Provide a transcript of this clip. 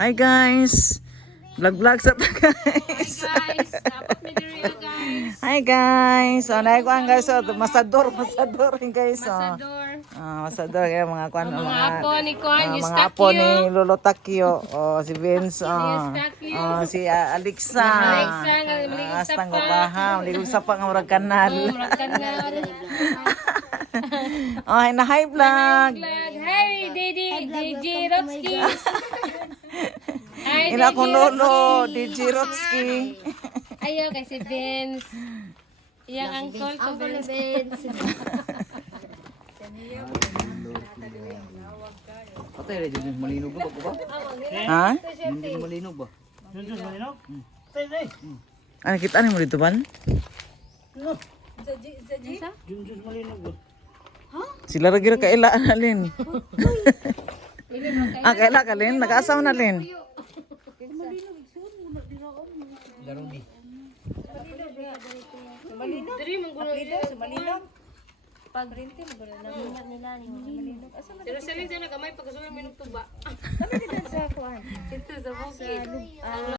Hi guys. Vlog sa ta guys. Guys, dapat may diriyo guys. Hi guys. So naay ko ang guys masador guys. Masador. Masador kaya mga kuan Mga apo ni Kuan, mga apo ni Lolo Takyo. Si Vince. Si Alexa. Alexa, maligog sa Astang pa. kapaham, ligog sa pa nga murag kanal. Murag kanal. Ay na hi vlog. Hi, DJ Rotsky. Hi, Ina ko DJ lolo, Rotsky. DJ Rotsky. Ayaw kay si Vince. Iyang uncle ko, Vince. Patay rin dyan malinog ba ba? Ha? Hindi malinog ba? Ano kita ni mo dito ban? Sila ra gira kaila analin. Kaila kalin, nag-asaw na lin. Garudi. Diri manggulo Malinog. Pag rinti mo na minyak nila ni malinog. Asa man Pero sa linsa na gamay pagkasuloy minog tuba. kami sa kuan. Ito sa bukid.